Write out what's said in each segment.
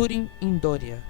Túrin em Dória.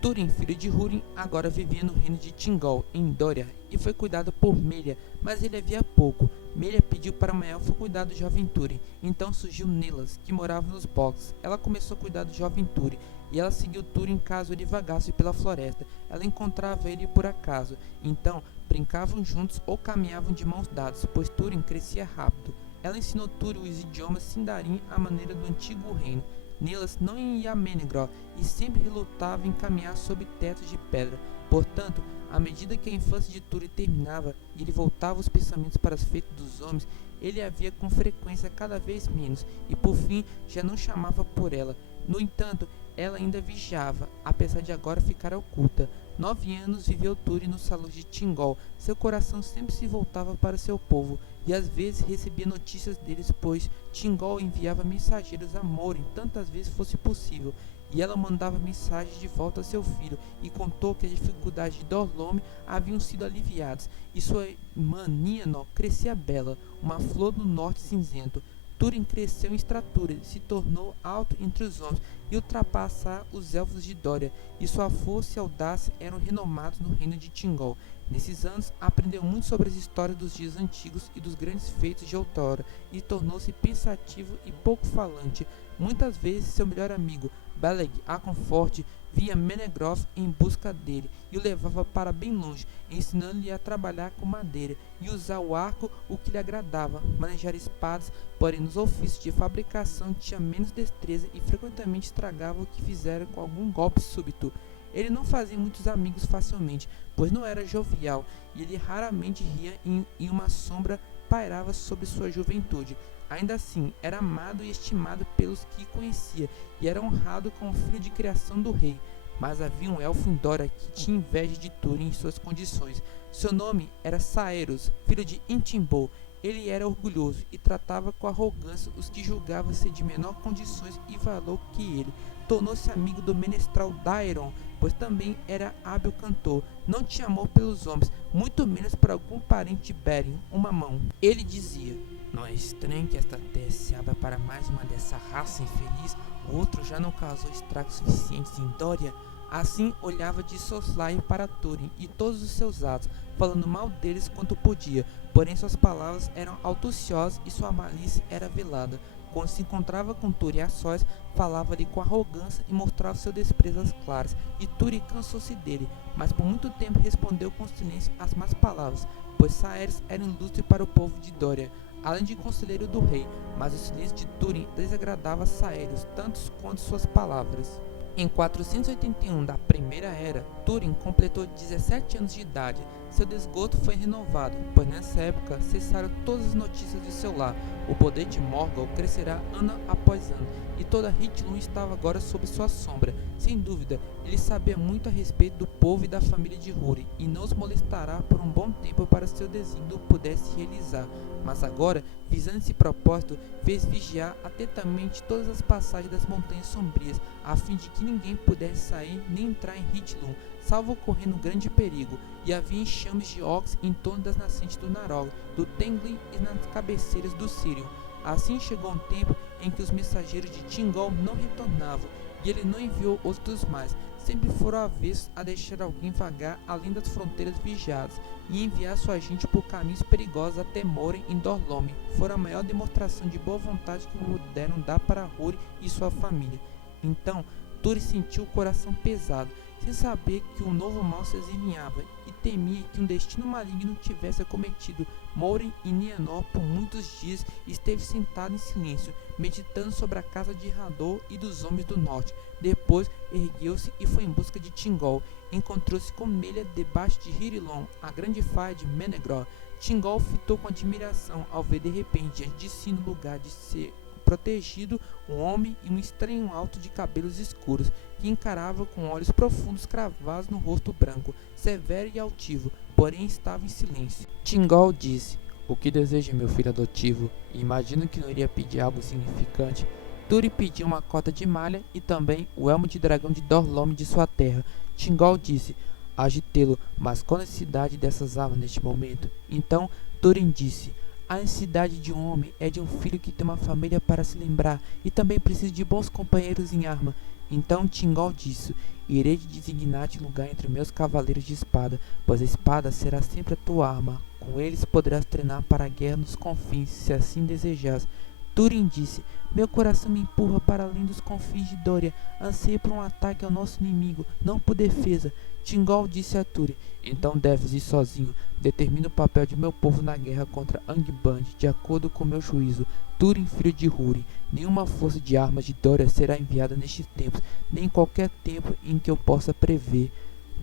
Túrin, filho de Húrin, agora vivia no reino de Thingol, em Dória, e foi cuidado por Melia, mas ele havia pouco. Melia pediu para uma elfa cuidar do jovem Túrin. Então surgiu Nelas, que morava nos bosques. Ela começou a cuidar do jovem Túrin, e ela seguiu Túrin caso ele vagasse pela floresta. Ela encontrava ele por acaso. Então, brincavam juntos ou caminhavam de mãos dadas, pois Túrin crescia rápido. Ela ensinou Túrin os idiomas Sindarin à maneira do antigo reino. Nelas não ia a Menegroth e sempre relutava em caminhar sob tetos de pedra. Portanto, à medida que a infância de Túrin terminava e ele voltava os pensamentos para os feitos dos homens, ele a via com frequência cada vez menos e por fim já não chamava por ela. No entanto, ela ainda vigiava, apesar de agora ficar oculta. 9 anos viveu Túrin nos salões de Thingol. Seu coração sempre se voltava para seu povo, e às vezes recebia notícias deles, pois Thingol enviava mensageiros a Morin tantas vezes fosse possível, e ela mandava mensagens de volta a seu filho, e contou que as dificuldades de Dorlome haviam sido aliviadas, e sua irmã Nienor crescia bela, uma flor do norte cinzento. Túrin cresceu em estatura, se tornou alto entre os homens e ultrapassar os elfos de Dória, e sua força e audácia eram renomados no reino de Thingol. Nesses anos, aprendeu muito sobre as histórias dos dias antigos e dos grandes feitos de outrora, e tornou-se pensativo e pouco falante. Muitas vezes seu melhor amigo, Beleg Aconforte, via Menegroth em busca dele e o levava para bem longe, ensinando-lhe a trabalhar com madeira e usar o arco, o que lhe agradava, manejar espadas, porém nos ofícios de fabricação tinha menos destreza e frequentemente estragava o que fizera com algum golpe súbito. Ele não fazia muitos amigos facilmente, pois não era jovial, e ele raramente ria e uma sombra pairava sobre sua juventude. Ainda assim, era amado e estimado pelos que conhecia, e era honrado como filho de criação do rei. Mas havia um elfo em Dória que tinha inveja de Túrin em suas condições. Seu nome era Saeros, filho de Intimbo. Ele era orgulhoso e tratava com arrogância os que julgavam ser de menor condições e valor que ele. Tornou-se amigo do menestral Daeron, pois também era hábil cantor. Não tinha amor pelos homens, muito menos por algum parente de Beren, uma mão. Ele dizia: "Não é estranho que esta terra se abra para mais uma dessa raça infeliz? O outro já não causou estragos suficientes em Dória?" Assim olhava de soslaio para Túrin e todos os seus atos, falando mal deles quanto podia, porém suas palavras eram autuciosas e sua malícia era velada. Quando se encontrava com Túrin a sós, falava-lhe com arrogância e mostrava seu desprezo às claras, e Túrin cansou-se dele, mas por muito tempo respondeu com silêncio às más palavras, pois Saeros era ilustre para o povo de Dória, além de conselheiro do rei, mas o silêncio de Túrin desagradava a Saeros, tanto quanto suas palavras. Em 481 da Primeira Era, Túrin completou 17 anos de idade. Seu desgosto foi renovado, pois nessa época cessaram todas as notícias de seu lar. O poder de Morgul crescerá ano após ano, e toda Hithlum estava agora sob sua sombra. Sem dúvida, ele sabia muito a respeito do povo e da família de Húrin, e não os molestará por um bom tempo para seu desígnio pudesse realizar. Mas agora, visando esse propósito, fez vigiar atentamente todas as passagens das Montanhas Sombrias, a fim de que ninguém pudesse sair nem entrar em Hithlum, salvo correndo grande perigo, e havia enxames de orcs em torno das nascentes do Narog, do Tengli e nas cabeceiras do Sirion. Assim chegou um tempo em que os mensageiros de Thingol não retornavam, e ele não enviou outros mais. Sempre foram avessos a deixar alguém vagar além das fronteiras vigiadas, e enviar sua gente por caminhos perigosos até Morin em Dorlome. Fora a maior demonstração de boa vontade que puderam dar para Húrin e sua família. Então, Túrin sentiu o coração pesado, sem saber que um novo mal se azinhava, e temia que um destino maligno tivesse acometido. Morin e Nienor por muitos dias esteve sentado em silêncio, meditando sobre a casa de Hador e dos homens do norte. Depois ergueu-se e foi em busca de Thingol. Encontrou-se com Melia debaixo de Hirilon, a grande faia de Menegroth. Thingol fitou com admiração ao ver de repente diante de si, no lugar de ser protegido, um homem e um estranho alto de cabelos escuros, que encarava com olhos profundos cravados no rosto branco, severo e altivo, porém estava em silêncio. Thingol disse: "O que deseja, meu filho adotivo?" E imagino que não iria pedir algo significante. Túrin pediu uma cota de malha e também o elmo de dragão de Dorlome de sua terra. Thingol disse: "Hás de tê-lo, mas qual a necessidade dessas armas neste momento?" Então Túrin disse: "A necessidade de um homem é de um filho que tem uma família para se lembrar, e também precisa de bons companheiros em arma." Então Thingol disse: irei te designar-te lugar entre meus cavaleiros de espada, pois a espada será sempre a tua arma. Com eles poderás treinar para a guerra nos confins, se assim desejares. Túrin disse: meu coração me empurra para além dos confins de Dória, anseio por um ataque ao nosso inimigo, não por defesa. Thingol disse a Túrin: então deves ir sozinho. Determina o papel de meu povo na guerra contra Angband, de acordo com meu juízo. Túrin, filho de Húrin, nenhuma força de armas de Dória será enviada nestes tempos, nem em qualquer tempo em que eu possa prever.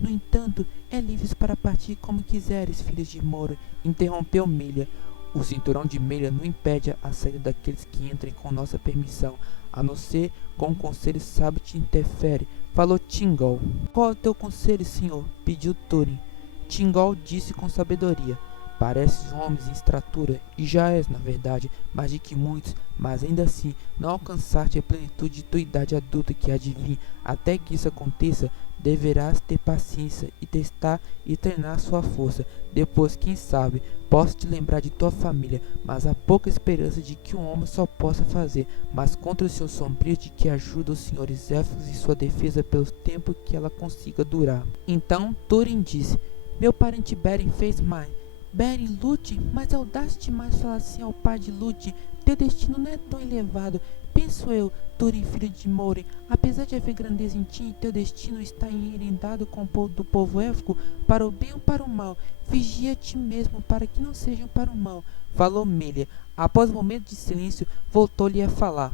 No entanto, é livres para partir como quiseres, filhos de Moria, interrompeu Melia. O cinturão de Melia não impede a saída daqueles que entrem com nossa permissão, a não ser com um conselho sábio te interfere, falou Thingol. Qual é o teu conselho, senhor? Pediu Túrin. Thingol disse com sabedoria: pareces homens em estatura, e já és, na verdade, mais de que muitos, mas ainda assim não alcançaste a plenitude de tua idade adulta que há de vir. Até que isso aconteça, deverás ter paciência e testar e treinar sua força. Depois, quem sabe, posso te lembrar de tua família, mas há pouca esperança de que um homem só possa fazer, mas contra o seu sombrio de que ajuda os senhores elfos e sua defesa pelo tempo que ela consiga durar. Então Túrin disse: meu parente Beren fez mais. Beren, lute, mas é audácia demais falar assim ao pai de Lúthien. Teu destino não é tão elevado. Penso eu, Túrin, filho de Morin, apesar de haver grandeza em ti, teu destino está enherendado com o povo do povo élfico, para o bem ou para o mal. Vigia a ti mesmo, para que não sejam para o mal, falou Melia. Após um momento de silêncio, voltou-lhe a falar.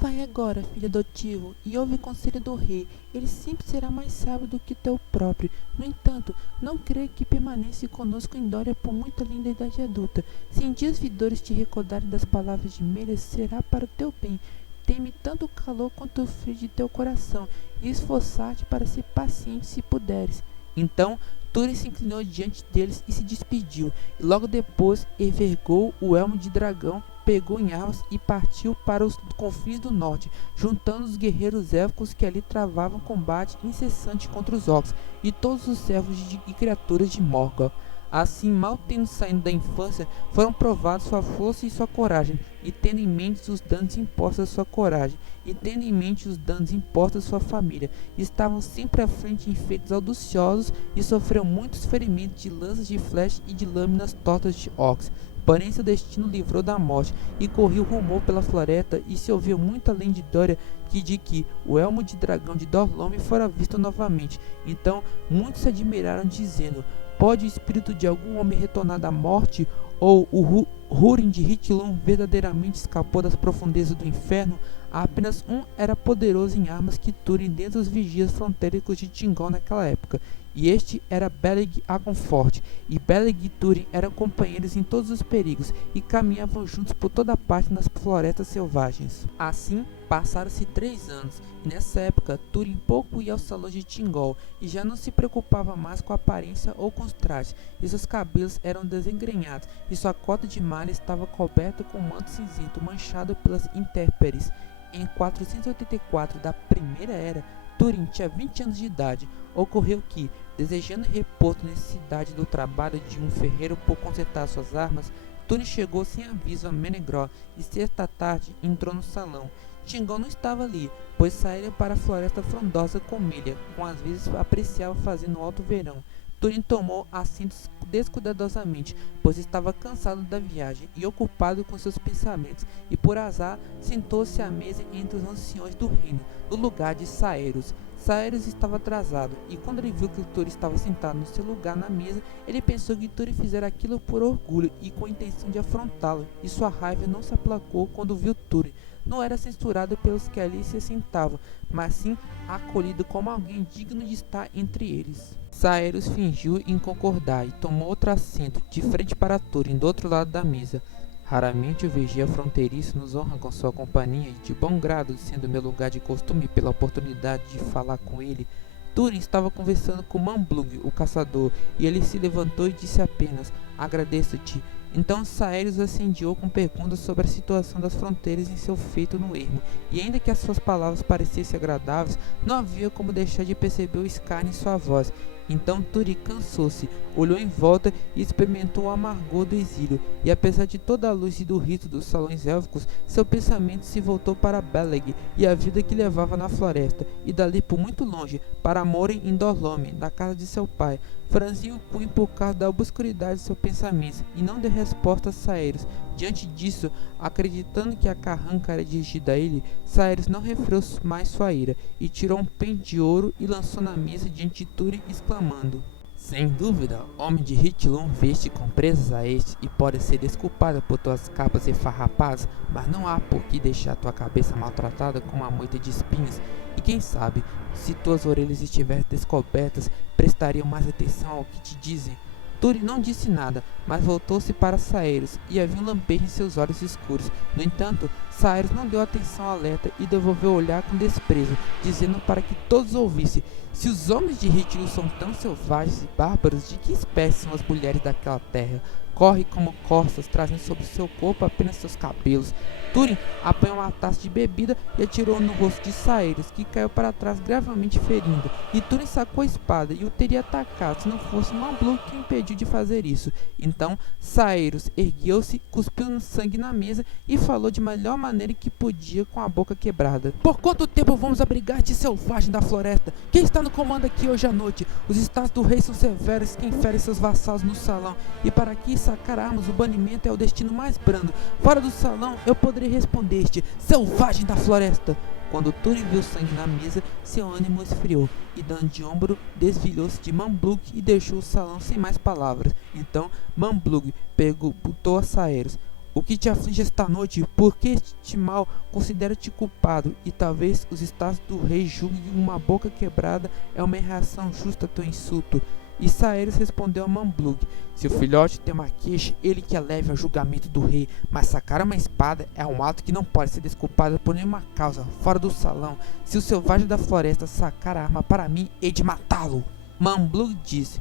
Vai agora, filho adotivo, e ouve o conselho do rei. Ele sempre será mais sábio do que teu próprio. No entanto, não creio que permaneça conosco em Dória por muito além da idade adulta. Se em dias vidores te recordarem das palavras de Melia, será para o teu bem. Teme tanto o calor quanto o frio de teu coração, e esforçar-te para ser paciente se puderes. Então Túrin se inclinou diante deles e se despediu, e logo depois envergou o elmo de dragão, pegou em armas e partiu para os confins do norte, juntando os guerreiros élficos que ali travavam combate incessante contra os orcs e todos os servos e criaturas de Morgoth. Assim, mal tendo saído da infância, foram provados sua força e sua coragem, e tendo em mente os danos impostos à sua coragem, e tendo em mente os danos impostos à sua família, estavam sempre à frente em feitos audaciosos e sofreram muitos ferimentos de lanças de flecha e de lâminas tortas de orcs. Porém seu destino livrou da morte, e correu rumor pela floresta, e se ouviu muito além de Dória de que o elmo de dragão de Dorlome fora visto novamente. Então muitos se admiraram, dizendo: pode o espírito de algum homem retornar da morte? Ou o Húrin de Hithlum verdadeiramente escapou das profundezas do inferno? Apenas um era poderoso em armas que Túrin dentre os vigias fronteiros de Thingol naquela época, e este era Beleg Agonforte, e Beleg e Túrin eram companheiros em todos os perigos, e caminhavam juntos por toda parte nas florestas selvagens. Assim, passaram-se 3 anos, e nessa época Túrin pouco ia aos salões de Thingol, e já não se preocupava mais com a aparência ou com os trajes, e seus cabelos eram desengrenhados, e sua cota de malha estava coberta com um manto cinzento manchado pelas intempéries. Em 484 da Primeira Era, Túrin tinha 20 anos de idade. Ocorreu que, desejando repor a necessidade do trabalho de um ferreiro por consertar suas armas, Túrin chegou sem aviso a Menegroth e sexta tarde entrou no salão. Thingol não estava ali, pois saíra para a floresta frondosa com Melia, como às vezes apreciava fazer no alto verão. Túrin tomou assento descuidadosamente, pois estava cansado da viagem e ocupado com seus pensamentos, e por azar sentou-se à mesa entre os anciões do reino, no lugar de Saeros. Saeros estava atrasado, e quando ele viu que Túrin estava sentado no seu lugar na mesa, ele pensou que Túrin fizera aquilo por orgulho e com a intenção de afrontá-lo, e sua raiva não se aplacou quando viu Túrin. Não era censurado pelos que ali se sentavam, mas sim acolhido como alguém digno de estar entre eles. Saeros fingiu em concordar e tomou outro assento, de frente para Túrin, do outro lado da mesa. Raramente o vigia fronteiriço nos honra com sua companhia, e de bom grado, sendo meu lugar de costume pela oportunidade de falar com ele. Túrin estava conversando com Mamblung, o caçador, e ele se levantou e disse apenas: agradeço-te. Então Saeros assendiou com perguntas sobre a situação das fronteiras em seu feito no ermo, e ainda que as suas palavras parecessem agradáveis, não havia como deixar de perceber o escárnio em sua voz. Então Túrin cansou-se, olhou em volta e experimentou o amargor do exílio, e apesar de toda a luz e do rito dos salões élficos, seu pensamento se voltou para Beleg e a vida que levava na floresta, e dali por muito longe, para Morin em Dorlome, na casa de seu pai. Franziu o punho por causa da obscuridade de seu pensamento, e não deu resposta a Saeros. Diante disso, acreditando que a carranca era dirigida a ele, Saeros não refreou mais sua ira, e tirou um pente de ouro e lançou na mesa diante de Túrin, exclamando: sem dúvida, homem de Hithlum veste com presas a este e pode ser desculpada por tuas capas esfarrapadas, mas não há por que deixar tua cabeça maltratada com uma moita de espinhos, e quem sabe, se tuas orelhas estivessem descobertas, prestariam mais atenção ao que te dizem. Túrin não disse nada, mas voltou-se para Saeros, e havia um lampejo em seus olhos escuros. No entanto, Saeros não deu atenção ao alerta e devolveu o olhar com desprezo, dizendo para que todos ouvissem: se os homens de Hithlum são tão selvagens e bárbaros, de que espécie são as mulheres daquela terra? Corre como corças, trazendo sobre seu corpo apenas seus cabelos. Túrin apanhou uma taça de bebida e atirou no rosto de Saeros, que caiu para trás gravemente ferindo. E Túrin sacou a espada e o teria atacado se não fosse Mambluk que o impediu de fazer isso. Então Saeros ergueu-se, cuspiu sangue na mesa e falou de melhor maneira que podia, com a boca quebrada: por quanto tempo vamos abrigar este selvagem da floresta? Quem está no comando aqui hoje à noite? Os estados do rei são severos, quem fere seus vassalos no salão, e para que sacar armas o banimento é o destino mais brando. Fora do salão eu poderia responder-te: selvagem da floresta. Quando Túrin viu sangue na mesa, seu ânimo esfriou, e dando de ombro, desvilhou-se de Mambluk e deixou o salão sem mais palavras. Então Mambluk perguntou a Saeros: o que te aflige esta noite? Por que este mal considera-te culpado? E talvez os estados do rei julguem que uma boca quebrada é uma reação justa a teu insulto. E Saeros respondeu a Mambluk: se o filhote tem uma queixa, ele que a leve ao julgamento do rei, mas sacar uma espada é um ato que não pode ser desculpado por nenhuma causa. Fora do salão, se o selvagem da floresta sacar a arma para mim, hei de matá-lo. Mambluk disse: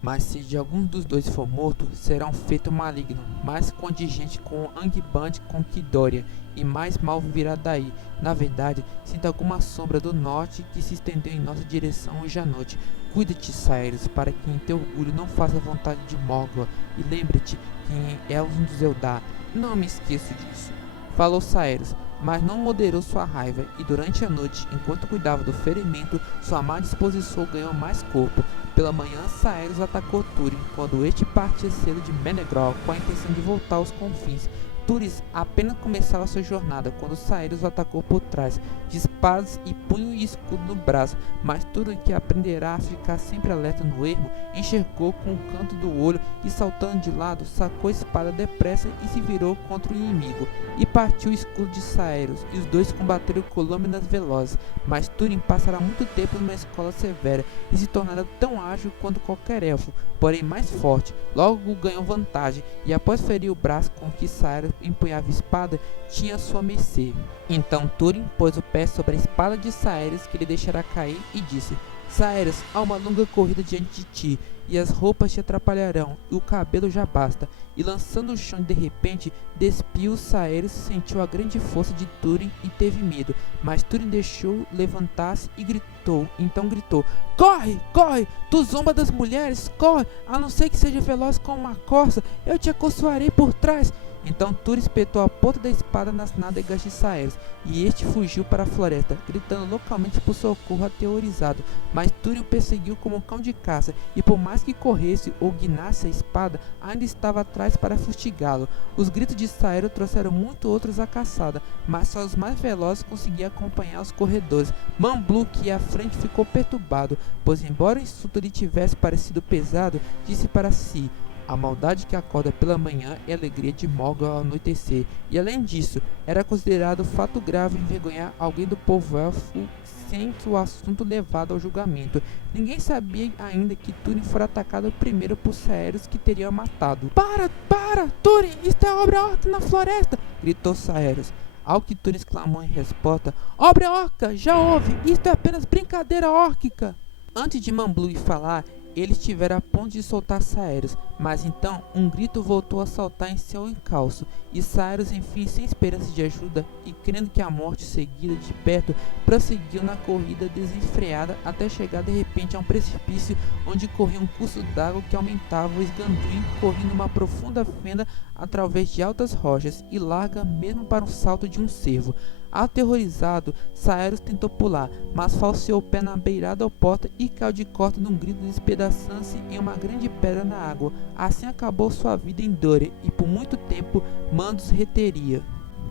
mas se de algum dos dois for morto, será um feito maligno, mais contingente com Angband com Kidoria, e mais mal virá daí. Na verdade, sinto alguma sombra do norte que se estendeu em nossa direção hoje à noite. Cuida-te, Saeros, para que em teu orgulho não faça a vontade de Morgoth, e lembra-te que em Elrond dos Eldar, não me esqueço disso. Falou Saeros, mas não moderou sua raiva, e durante a noite, enquanto cuidava do ferimento, sua má disposição ganhou mais corpo. Pela manhã, Saeros atacou Túrin, quando este partia cedo de Menegroth com a intenção de voltar aos confins. Túrin apenas começava sua jornada quando Saeros o atacou por trás, de espadas e punho e escudo no braço, mas Túrin, que aprenderá a ficar sempre alerta no ermo, enxergou com o canto do olho e, saltando de lado, sacou a espada depressa e se virou contra o inimigo, e partiu o escudo de Saeros, e os dois combateram com lâminas velozes. Mas Túrin passará muito tempo numa escola severa e se tornará tão ágil quanto qualquer elfo, porém mais forte. Logo ganhou vantagem, e após ferir o braço com que Saeros empunhava a espada, tinha a sua mercê. Então Túrin pôs o pé sobre a espada de Saeros, que ele deixará cair, e disse: Saeros, há uma longa corrida diante de ti, e as roupas te atrapalharão, e o cabelo já basta. E lançando o chão de repente, despiu Saeros, sentiu a grande força de Túrin e teve medo. Mas Túrin deixou levantar-se e gritou. Então gritou: corre, corre, tu zomba das mulheres, corre, a não ser que seja veloz como uma corça, eu te acossoarei por trás. Então Túrin espetou a ponta da espada nas nádegas de Saeros, e este fugiu para a floresta, gritando localmente por socorro aterrorizado. Mas Túrin o perseguiu como um cão de caça, e por mais que corresse ou guinasse a espada, ainda estava atrás para fustigá-lo. Os gritos de Saeros trouxeram muito outros à caçada, mas só os mais velozes conseguiam acompanhar os corredores. Mambluk, que à frente, ficou perturbado, pois embora o insulto lhe tivesse parecido pesado, disse para si: a maldade que acorda pela manhã é a alegria de Morgoth ao anoitecer, e além disso, era considerado fato grave envergonhar alguém do povo elfo sem que o assunto levado ao julgamento. Ninguém sabia ainda que Túrin fora atacado primeiro por Saeros, que teria matado. Para, Túrin, isto é obra orca na floresta! Gritou Saeros. Ao que Túrin exclamou em resposta: obra orca, já ouve, isto é apenas brincadeira órquica. Antes de Mambluk falar, Ele estivera a ponto de soltar Saeros, mas então um grito voltou a saltar em seu encalço, e Saeros, enfim, sem esperança de ajuda e crendo que a morte o seguira de perto, prosseguiu na corrida desenfreada até chegar de repente a um precipício onde corria um curso d'água que aumentava o esganduim, correndo uma profunda fenda através de altas rochas e larga mesmo para um salto de um cervo. Aterrorizado, Saeros tentou pular, mas falseou o pé na beirada porta e caiu de costas num grito, despedaçando-se em uma grande pedra na água. Assim acabou sua vida em Doria, e por muito tempo Mandos reteria.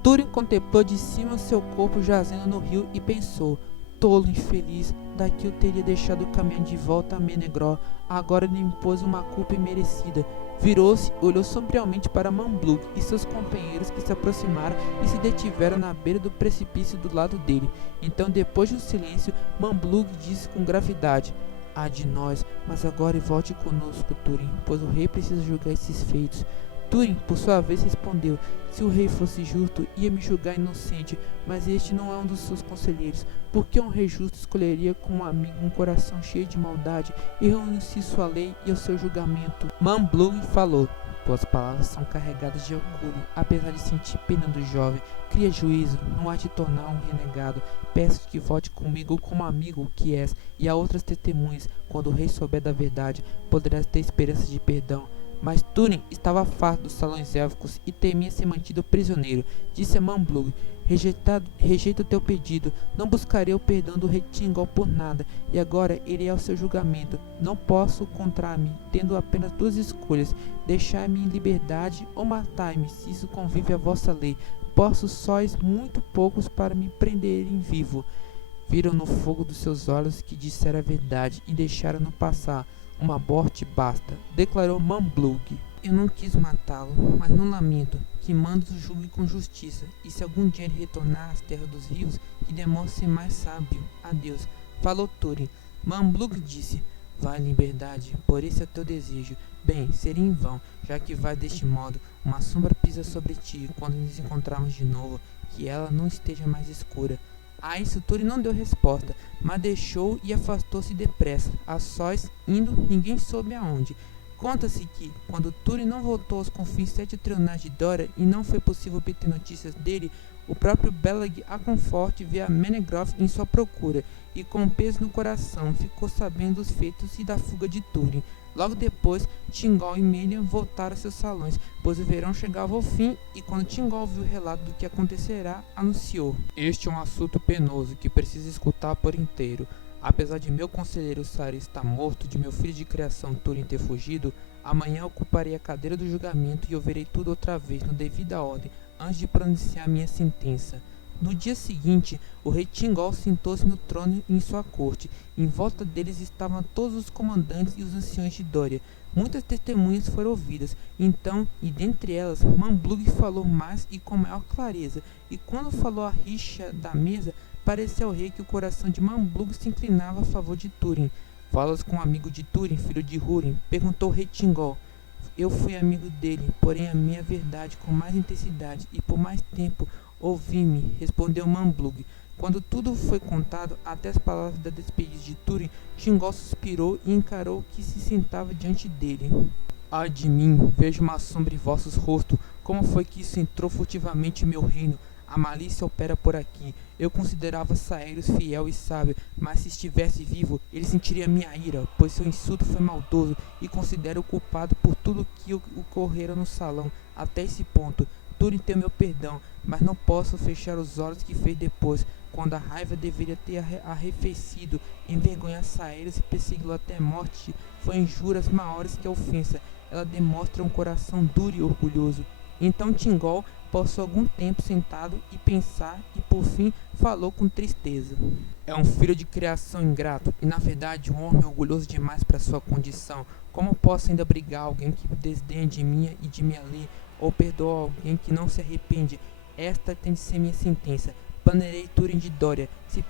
Túrin contemplou de cima seu corpo jazendo no rio e pensou: tolo infeliz, daqui eu teria deixado o caminho de volta a Menegroth, agora lhe impôs uma culpa imerecida. Virou-se e olhou sombriamente para Mamblug e seus companheiros, que se aproximaram e se detiveram na beira do precipício do lado dele. Então, depois de um silêncio, Mamblug disse com gravidade: "Ah de nós, mas agora volte conosco, Túrin, pois o rei precisa julgar esses feitos." Túrin, por sua vez, respondeu: "Se o rei fosse justo, ia me julgar inocente, mas este não é um dos seus conselheiros. Por que um rei justo escolheria com um amigo um coração cheio de maldade e reunir-se sua lei e o seu julgamento?" Mamblug falou: "Tuas palavras são carregadas de orgulho, apesar de sentir pena do jovem. Cria juízo, não há de tornar um renegado. Peço que volte comigo como amigo que és, e a outras testemunhas. Quando o rei souber da verdade, poderás ter esperança de perdão." Mas Túrin estava farto dos salões élficos e temia ser mantido prisioneiro. Disse a Mamblug: "Rejeito teu pedido, não buscarei o perdão do rei Thingol por nada, e agora irei ao seu julgamento. Não posso contra-me, tendo apenas duas escolhas: deixar-me em liberdade ou matar-me, se isso convive à vossa lei. Posso sois muito poucos para me prenderem vivo." Viram no fogo dos seus olhos que dissera a verdade e deixaram-no passar. "Uma morte basta," declarou Mamblug. "Eu não quis matá-lo, mas não lamento. Que Mandos o julgue com justiça, e se algum dia ele retornar às terras dos vivos, que demonstre ser mais sábio. Adeus." Falou Túrin. Mamblug disse: "Vai, liberdade, por esse é teu desejo. Bem, seria em vão, já que vai deste modo. Uma sombra pisa sobre ti quando nos encontrarmos de novo, que ela não esteja mais escura." A isso Túrin não deu resposta, mas deixou e afastou-se depressa, a sós, indo ninguém soube aonde. Conta-se que, quando Túrin não voltou aos confins setentrionais de Doria e não foi possível obter notícias dele, o próprio Beleg Aconforte veio a Menegroth em sua procura, e com um peso no coração ficou sabendo dos feitos e da fuga de Túrin. Logo depois, Thingol e Melian voltaram a seus salões, pois o verão chegava ao fim, e quando Thingol ouviu o relato do que acontecerá, anunciou: "Este é um assunto penoso que precisa escutar por inteiro. Apesar de meu conselheiro Saeros estar morto, de meu filho de criação Túrin ter fugido, amanhã ocuparei a cadeira do julgamento e ouvirei tudo outra vez, no devida ordem, antes de pronunciar minha sentença." No dia seguinte, o rei Thingol sentou-se no trono em sua corte. Em volta deles estavam todos os comandantes e os anciões de Doria. Muitas testemunhas foram ouvidas. Então, e dentre elas, Mamblug falou mais e com maior clareza. E quando falou a rixa da mesa, pareceu ao rei que o coração de Mamblug se inclinava a favor de Túrin. "Falas com um amigo de Túrin, filho de Húrin?" perguntou o rei Thingol. "Eu fui amigo dele, porém amei a verdade com mais intensidade e por mais tempo. Ouvi-me," respondeu Mamblug. Quando tudo foi contado, até as palavras da despedida de Túrin, Thingol suspirou e encarou o que se sentava diante dele. "Ai de mim, vejo uma sombra em vossos rostos. Como foi que isso entrou furtivamente em meu reino? A malícia opera por aqui. Eu considerava Saeros fiel e sábio, mas se estivesse vivo, ele sentiria minha ira, pois seu insulto foi maldoso, e considero-o culpado por tudo que ocorrera no salão, até esse ponto. Túrin tem meu perdão, mas não posso fechar os olhos que fez depois, quando a raiva deveria ter arrefecido, envergonhar Saeros e persegui-lo até a morte. Foi injúrias maiores que a ofensa. Ela demonstra um coração duro e orgulhoso." Então Thingol passou algum tempo sentado e pensar, e por fim falou com tristeza: "É um filho de criação ingrato, e na verdade um homem orgulhoso demais para sua condição. Como posso ainda abrigar alguém que desdenha de mim e de minha lei, ou perdoar alguém que não se arrepende? Esta tem de ser minha sentença. Banerei Túrin de Doria. Se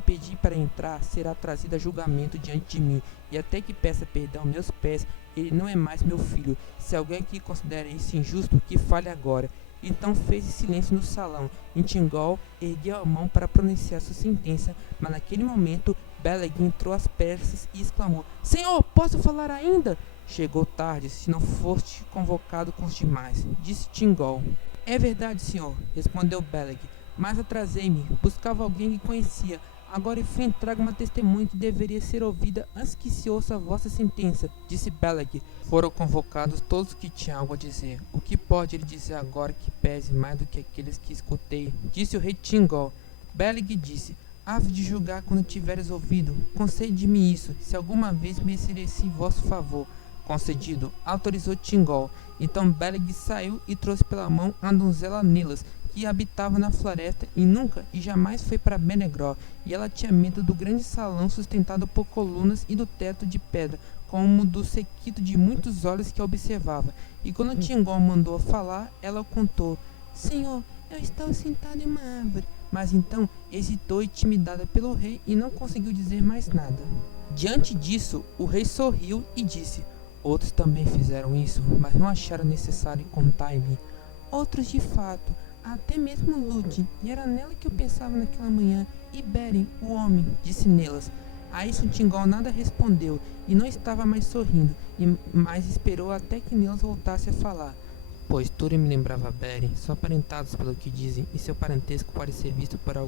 pedir para entrar, será trazido a julgamento diante de mim, e até que peça perdão a meus pés, ele não é mais meu filho. Se alguém aqui considera isso injusto, que fale agora." Então fez-se silêncio no salão, e Thingol ergueu a mão para pronunciar sua sentença, mas naquele momento Beleg entrou às pressas e exclamou: Senhor, posso falar ainda? Chegou tarde, se não foste convocado com os demais, disse Thingol. É verdade, senhor, respondeu Beleg, mas atrasei-me, buscava alguém que conhecia. Agora enfim trago uma testemunha que deveria ser ouvida antes que se ouça a vossa sentença, disse Beleg. Foram convocados todos que tinham algo a dizer. O que pode ele dizer agora que pese mais do que aqueles que escutei? Disse o rei Thingol. Beleg disse: Have de julgar quando tiveres ouvido. Concede-me isso, se alguma vez mereci vosso favor. Concedido, autorizou Thingol. Então Beleg saiu e trouxe pela mão a donzela Nilas, que habitava na floresta e nunca e jamais foi para Menegró, e ela tinha medo do grande salão sustentado por colunas e do teto de pedra, como do sequito de muitos olhos que a observava. E quando Thingol mandou falar, ela contou: Senhor, eu estava sentado em uma árvore. Mas então hesitou intimidada pelo rei e não conseguiu dizer mais nada. Diante disso, o rei sorriu e disse: Outros também fizeram isso, mas não acharam necessário contar-me. Outros de fato, até mesmo Lúdi, e era nela que eu pensava naquela manhã. E Beren, o homem, disse Nelas. A isso Thingol nada respondeu, e não estava mais sorrindo, mas esperou até que Nelas voltasse a falar. Pois Túrin me lembrava Beren, são aparentados pelo que dizem, e seu parentesco pode ser visto por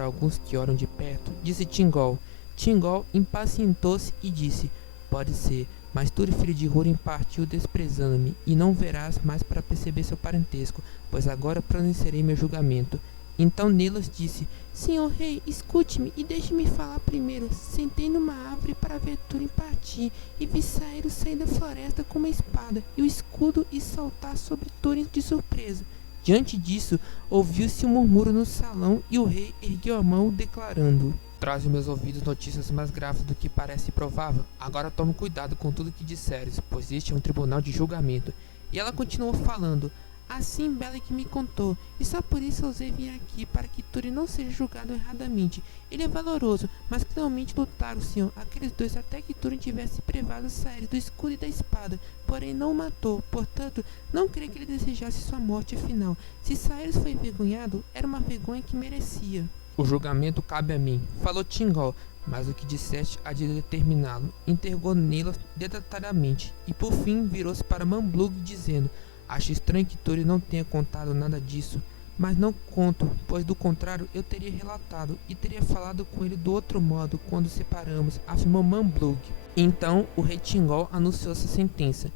alguns que olham de perto, disse Thingol. Thingol impacientou-se e disse: Pode ser, mas Túrin, filho de Húrin, partiu desprezando-me, e não verás mais para perceber seu parentesco, pois agora pronunciarei meu julgamento. Então Nelas disse: Senhor rei, escute-me e deixe-me falar primeiro. Sentei numa árvore para ver Túrin partir, e vi sair da floresta com uma espada e o escudo e saltar sobre Túrin de surpresa. Diante disso, ouviu-se um murmúrio no salão e o rei ergueu a mão, declarando: Traz aos meus ouvidos notícias mais graves do que parece provável. Agora tome cuidado com tudo que disseres, pois este é um tribunal de julgamento. E ela continuou falando: Assim Beleg me contou, e só por isso ousei vir aqui, para que Túrin não seja julgado erradamente. Ele é valoroso, mas cruelmente lutaram, senhor, aqueles dois até que Túrin tivesse privado Saeris do escudo e da espada, porém não o matou. Portanto, não creio que ele desejasse sua morte, afinal. Se Saeris foi envergonhado, era uma vergonha que merecia. O julgamento cabe a mim, falou Thingol, mas o que disseste há de determiná-lo. Interrogou Nelas detalhadamente, e por fim virou-se para Mamblug, dizendo: Acho estranho que Túrin não tenha contado nada disso, mas não conto, pois do contrário eu teria relatado e teria falado com ele do outro modo quando separamos, afirmou Mamblug. Então o rei Thingol anunciou sua sentença.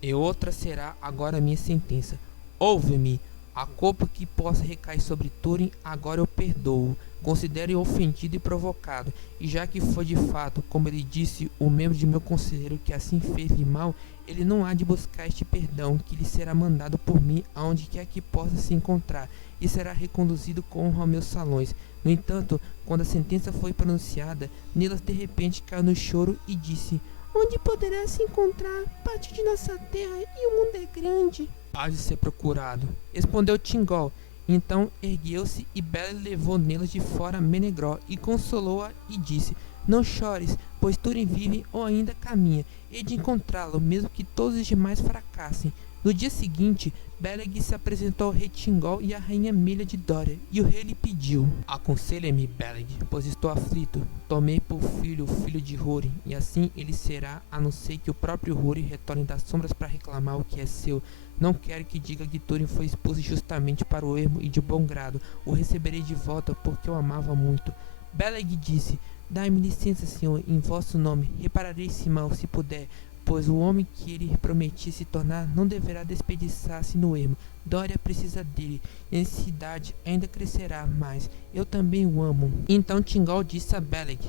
E outra será agora a minha sentença. Ouve-me. A culpa que possa recair sobre Túrin, agora eu perdoo. Considero-o ofendido e provocado, e já que foi de fato, como ele disse, o membro de meu conselheiro que assim fez-lhe mal, ele não há de buscar este perdão, que lhe será mandado por mim aonde quer que possa se encontrar, e será reconduzido com honra aos meus salões. No entanto, quando a sentença foi pronunciada, Nelas de repente caiu no choro e disse: Onde poderá se encontrar? Parte de nossa terra, e o mundo é grande. Há de ser procurado, respondeu Thingol. Então ergueu-se e Beleg levou Nelas de fora a Menegró e consolou-a e disse: Não chores, pois Túrin vive ou ainda caminha. Hei de encontrá-lo, mesmo que todos os demais fracassem. No dia seguinte, Beleg se apresentou ao rei Thingol e à rainha Melia de Dória, e o rei lhe pediu: Aconselha-me, Beleg, pois estou aflito. Tomei por filho o filho de Húrin, e assim ele será, a não ser que o próprio Húrin retorne das sombras para reclamar o que é seu. Não quero que diga que Túrin foi expulso justamente para o ermo e de bom grado. O receberei de volta porque eu amava muito. Beleg disse: Dai-me licença, senhor, em vosso nome. Repararei esse mal, se puder, pois o homem que ele prometia se tornar não deverá desperdiçar-se no ermo. Dória precisa dele, e a necessidade ainda crescerá mais. Eu também o amo. Então Thingol disse a Beleg: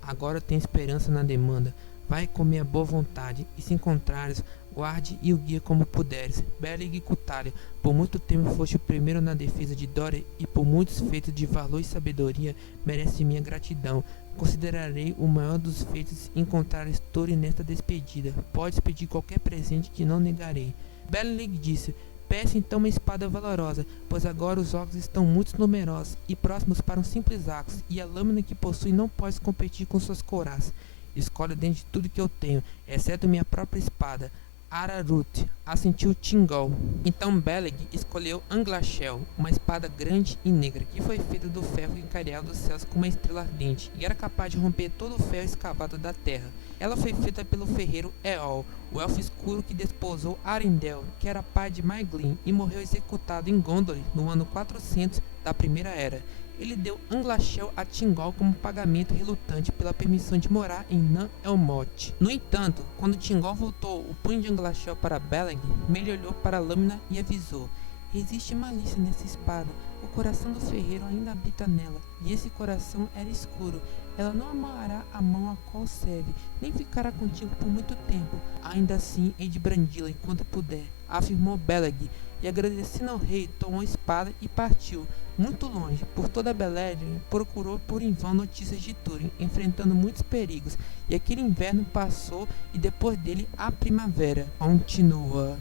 Agora tem esperança na demanda. Vai com minha boa vontade, e se encontrares, guarde e o guia como puderes. Beleg Cutalia, por muito tempo foste o primeiro na defesa de Dória, e por muitos feitos de valor e sabedoria merece minha gratidão. Considerarei o maior dos feitos encontrares Túrin nesta despedida. Podes pedir qualquer presente que não negarei. Beleg disse: Peça então uma espada valorosa, pois agora os orcs estão muito numerosos e próximos para um simples axe, e a lâmina que possui não pode competir com suas couraças. Escolhe dentre tudo que eu tenho, exceto minha própria espada. Ararut, assentiu Thingol. Então Beleg escolheu Anglachel, uma espada grande e negra, que foi feita do ferro que cairia dos céus com uma estrela ardente, e era capaz de romper todo o ferro escavado da terra. Ela foi feita pelo ferreiro Eol, o elfo escuro que desposou Arindel, que era pai de Maeglin, e morreu executado em Gondolin no ano 400 da Primeira Era. Ele deu Anglachel a Thingol como pagamento relutante pela permissão de morar em Nan-Elmoth. No entanto, quando Thingol voltou o punho de Anglachel para Beleg, Merlin olhou para a lâmina e avisou: existe malícia nessa espada. O coração do ferreiro ainda habita nela, e esse coração era escuro. Ela não amarrará a mão a qual serve, nem ficará contigo por muito tempo. Ainda assim, hei de brandi-la enquanto puder, afirmou Beleg, e agradecendo ao rei, tomou a espada e partiu. Muito longe, por toda Beleriand, procurou por em vão notícias de Túrin, enfrentando muitos perigos, e aquele inverno passou e depois dele a primavera continua.